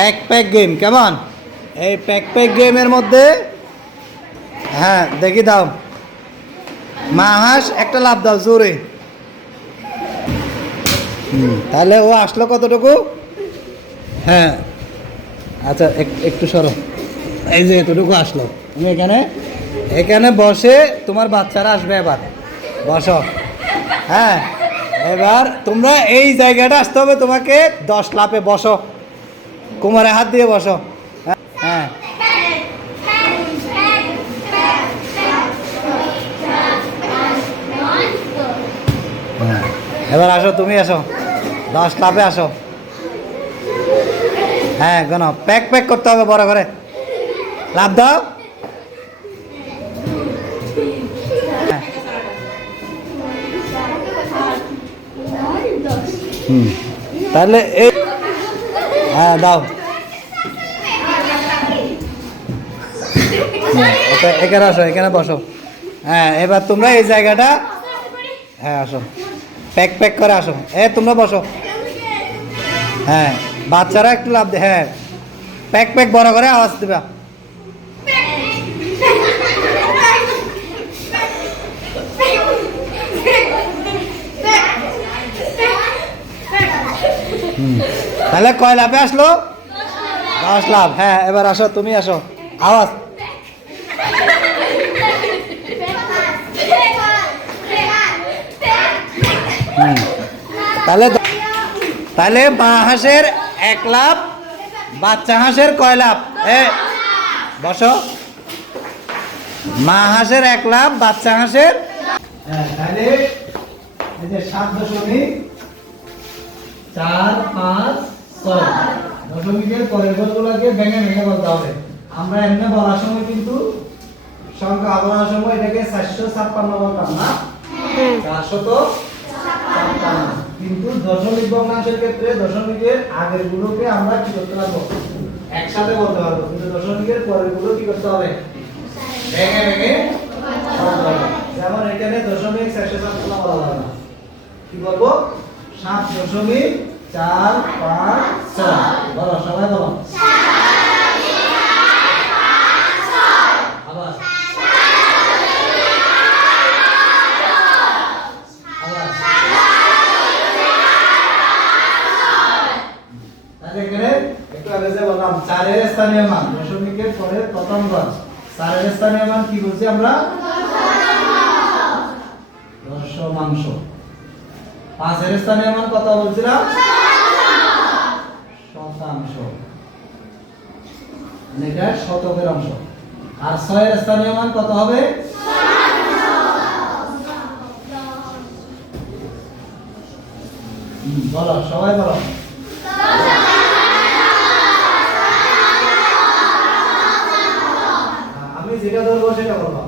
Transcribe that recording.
Pack pack game কেমন? এই pack pack গেমের মধ্যে হ্যাঁ দেখি দাও, মা হাঁস একটা লাফ দাও জোরে। তাহলে ও আসলো কতটুকু? হ্যাঁ আচ্ছা একটু সরো, এই যে এতটুকু আসলো। তুমি এখানে এখানে বসে তোমার বাচ্চারা আসবে, এবার বসো। হ্যাঁ এবার তোমরা এই জায়গাটা আসতে হবে তোমাকে, 10 লাফে বসো, কোমরে হাত দিয়ে বসো। হ্যাঁ হ্যাঁ এবার আসো, তুমি আসো, 10 লাফে আসো। হ্যাঁ কেন প্যাক প্যাক করতে হবে বড় করে, লাভ দাও। তাহলে এই হ্যাঁ দাও, এখানে আসো, এখানে বসো। হ্যাঁ এবার তোমরা এই জায়গাটা হ্যাঁ আসো, প্যাক প্যাক করে আসো। তোমরা বসো। হ্যাঁ বাচ্চারা একটু লাভ দে, হ্যাঁ প্যাক প্যাক বড় করে আওয়াজ দেবা। তাহলে কয় লাভে আসলো? 10 লাভ। হ্যাঁ এবার আসো, তুমি আসো, আওয়াজ। তাহলে তাহলে মা হাঁসের 1 লাভ, বাচ্চা হাঁসের কয় লাভ? বসো। মা হাঁসের 1 লাভ, বাচ্চা হাঁসের তাহলে এই যে 7.4 5 6 দশমিকের পরের ঘরগুলোকে ভেঙে ভেঙে বলতে হবে। আমরা এমনি বলার সময় কিন্তু সংখ্যা বলার সময় এটাকে 456 বলতাম না, 456, কিন্তু দশমিক ভগ্নাংশের ক্ষেত্রে দশমিকের আগের গুলোকে আমরা কি করতে পারবো? একসাথে বলতে পারবো, কিন্তু দশমিকের পরের গুলো কি করতে হবে? ভেঙে ভেঙে বলতে হবে। যেমন এখানে দশমিক 456 বলা যাবে না, কি বলবো? 7.456 বলো, সবাই বলো। আবার তাহলে এখানে একটু আগে যে বললাম 4 এর স্থানীয় মান, দশমিকের পরে প্রথম ঘর, 4 এর স্থানীয় মান কি বলছি আমরা? দশমাংশ। 5 এর স্থানীয় মান কত বলছিলাম? শতাংশ, এটা শতকের অংশ। আর 6 এর স্থানীয় মান কত হবে? বলো, সবাই বলো। আমি যেটা ধরবো সেটা বলবো।